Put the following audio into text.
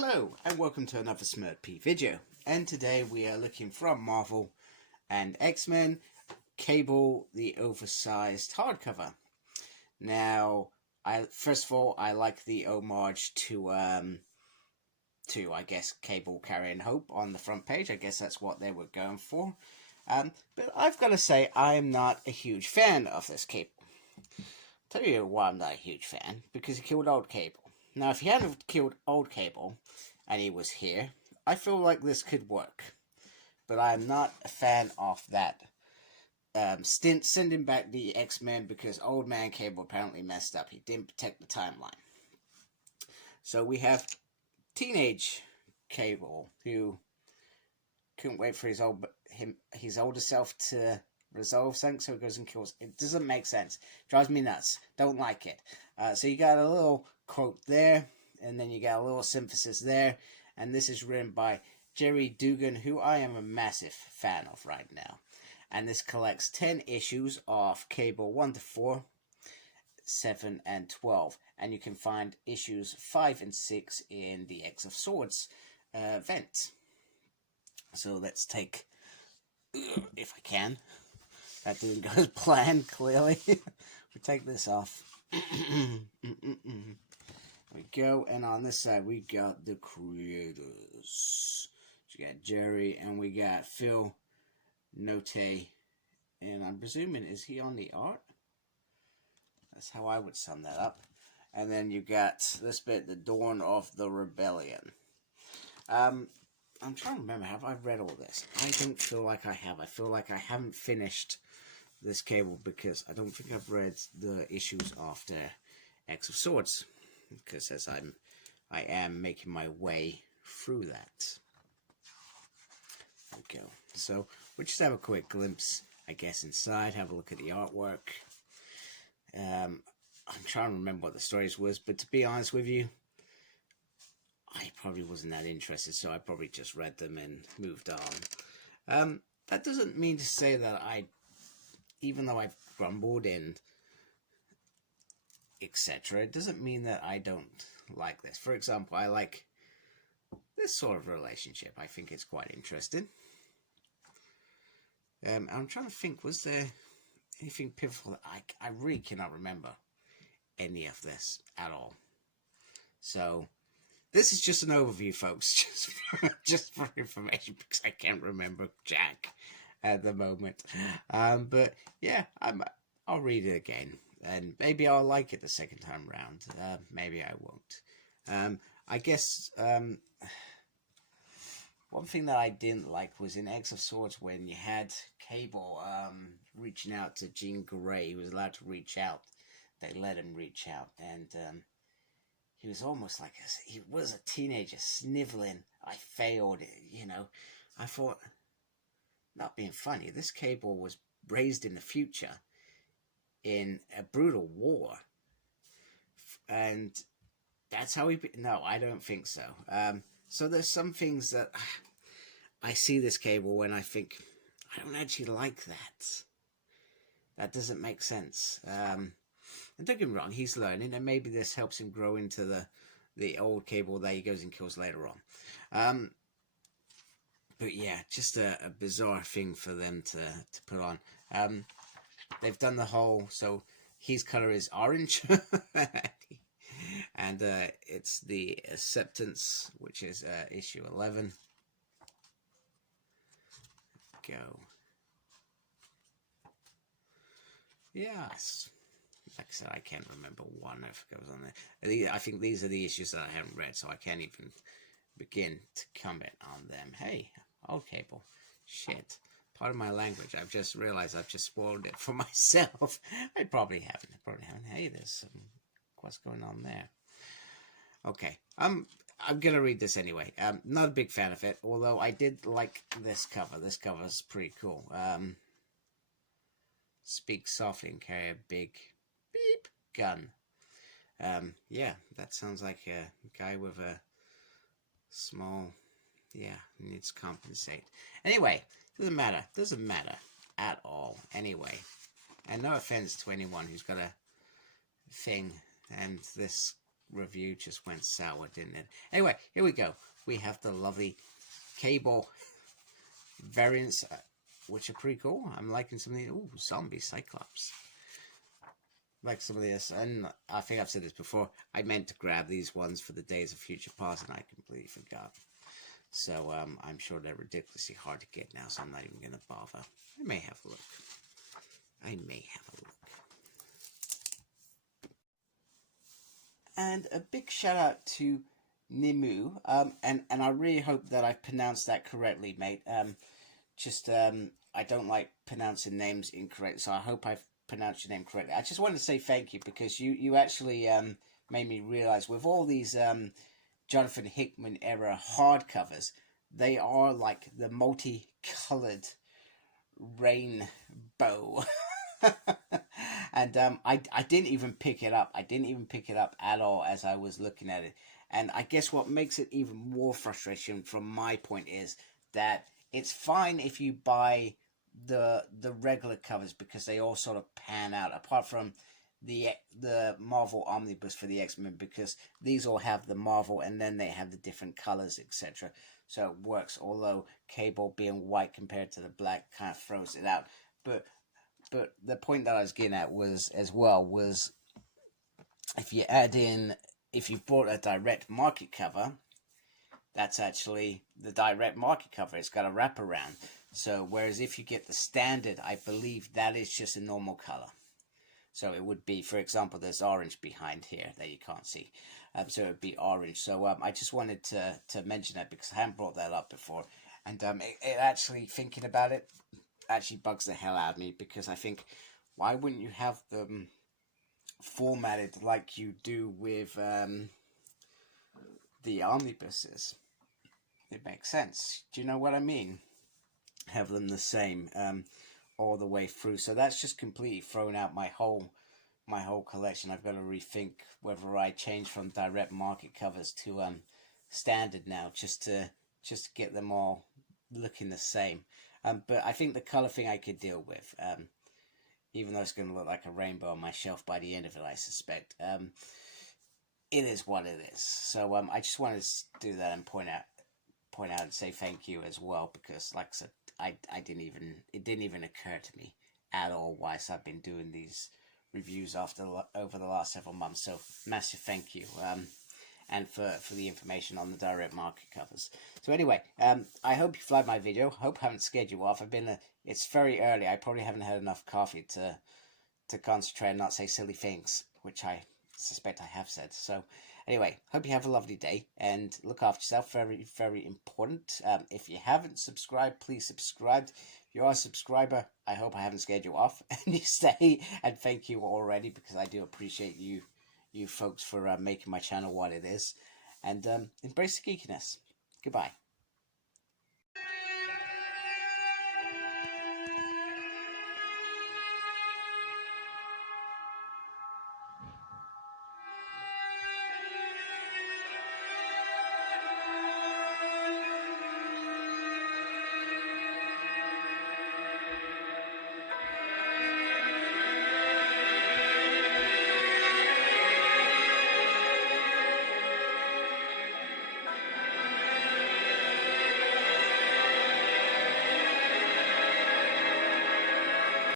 Hello and welcome to another Smurd P video, and today we are looking from Marvel and X-Men Cable, the Oversized hardcover. Now, first of all, I like the homage to I guess Cable carrying Hope on the front page. I guess that's what they were going for. But I've got to say, I'm not a huge fan of this Cable. Tell you why I'm not a huge fan, because he killed old Cable. Now, if he hadn't killed old Cable, and he was here, I feel like this could work. But I'm not a fan of that stint sending back the X-Men because old man Cable apparently messed up. He didn't protect the timeline. So we have teenage Cable, who couldn't wait for his older self to resolve something, so he goes and kills. It doesn't make sense. Drives me nuts. Don't like it. So you got a little quote there, and then you got a little synthesis there, and this is written by Jerry Dugan, who I am a massive fan of right now. And this collects 10 issues of Cable 1 to 4, 7 and 12, and you can find issues 5 and 6 in the X of Swords event. So let's take, if I can, that didn't go as planned, clearly. We take this off. We go, and on this side we got the creators. We got Jerry, and we got Phil Note, and I'm presuming, is he on the art? That's how I would sum that up. And then you got this bit, the Dawn of the Rebellion. I'm trying to remember, have I read all this? I don't feel like I have. I feel like I haven't finished this Cable because I don't think I've read the issues after X of Swords, because as I am making my way through that. There we go. So we'll just have a quick glimpse, I guess, inside. Have a look at the artwork. I'm trying to remember what the stories was, but to be honest with you, I probably wasn't that interested, so I probably just read them and moved on. That doesn't mean to say that even though I've grumbled and etc., it doesn't mean that I don't like this. For example, I like this sort of relationship. I think it's quite interesting. I'm trying to think, was there anything pivotal? I really cannot remember any of this at all. So this is just an overview, folks, just for information, because I can't remember jack at the moment. But yeah, I'll read it again, and maybe I'll like it the second time round. Maybe I won't. I guess one thing that I didn't like was in X of Swords when you had Cable reaching out to Jean Grey. He was allowed to reach out. They let him reach out, and he was almost like he was a teenager sniveling. I failed, you know. I thought, not being funny, this Cable was raised in the future in a brutal war, and that's how he. No, I don't think so. So there's some things that I see this Cable when I think I don't actually like that. That doesn't make sense. And don't get me wrong, he's learning, and maybe this helps him grow into the old Cable that he goes and kills later on. But yeah, just a bizarre thing for them to put on. They've done the whole, so his color is orange, and it's the Acceptance, which is issue 11. Go. Yes. Like I said, I can't remember one if it goes on there. I think these are the issues that I haven't read, so I can't even begin to comment on them. Hey, old Cable. Shit. Part of my language. I've just realized I've just spoiled it for myself. I probably haven't. Hey, there's what's going on there. Okay. I'm gonna read this anyway. Not a big fan of it, although I did like this cover. This cover's pretty cool. Speak softly and carry a big beep gun. Yeah, that sounds like a guy with a small, yeah, needs to compensate. Anyway, doesn't matter at all. Anyway, and no offense to anyone who's got a thing, and this review just went sour, didn't it? Anyway, here we go. We have the lovely Cable variants, which are pretty cool. I'm liking some of these. Ooh, zombie Cyclops. Like some of this, and I think I've said this before, I meant to grab these ones for the Days of Future Past, and I completely forgot. So, I'm sure they're ridiculously hard to get now, so I'm not even going to bother. I may have a look. And a big shout out to Nimu, and I really hope that I've pronounced that correctly, mate. I don't like pronouncing names incorrect, so I hope I've pronounced your name correctly. I just wanted to say thank you, because you actually made me realize with all these Jonathan Hickman era hardcovers, they are like the multicolored rainbow. And I didn't even pick it up. I didn't even pick it up at all as I was looking at it. And I guess what makes it even more frustration from my point is that it's fine if you buy the regular covers, because they all sort of pan out, apart from the Marvel Omnibus for the X-Men, because these all have the Marvel and then they have the different colors, etc. So it works, although Cable being white compared to the black kind of throws it out. But the point that I was getting at was if you bought a direct market cover, that's actually the direct market cover. It's got a wraparound. So whereas if you get the standard, I believe that is just a normal color. So it would be, for example, there's orange behind here that you can't see. So it would be orange. So I just wanted to mention that, because I haven't brought that up before. And it actually, thinking about it, actually bugs the hell out of me, because I think, why wouldn't you have them formatted like you do with the omnibuses? It makes sense. Do you know what I mean? Have them the same all the way through. So that's just completely thrown out my whole collection. I've got to rethink whether I change from direct market covers to standard now, just to get them all looking the same. But I think the color thing I could deal with, even though it's going to look like a rainbow on my shelf by the end of it, I suspect. It is what it is. So I just wanted to do that and point out and say thank you as well, because like I said, it didn't even occur to me at all whilst I've been doing these reviews over the last several months. So massive thank you, and for the information on the direct market covers. So anyway, I hope you liked my video. Hope I haven't scared you off. It's very early. I probably haven't had enough coffee to concentrate and not say silly things, which I suspect I have said. So anyway, hope you have a lovely day and look after yourself. Very, very important. If you haven't subscribed, please subscribe. If you are a subscriber, I hope I haven't scared you off and you stay. And thank you already, because I do appreciate you folks for making my channel what it is. And embrace the geekiness. Goodbye.